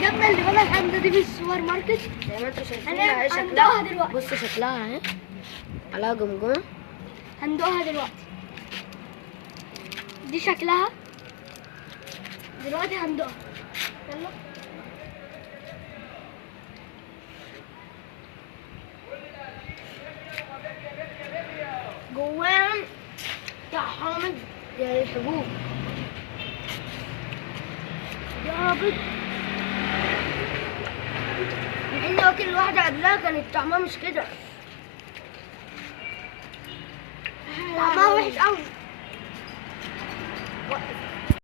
جبنا اللي بلا الحمد دي في السوبر ماركت زي ما انتوا شايفين هندوقها اهي شكلها. دلوقتي. بصوا شكلها اهي عليها جمجمه. هندوقها دلوقتي. دي شكلها دلوقتي هندوقها. يلا جواه يا حامد يا الحبوب يا بيض. مع اني واكل واحدة قبلها كانت طعمها مش كده. طعمها وحش قوي.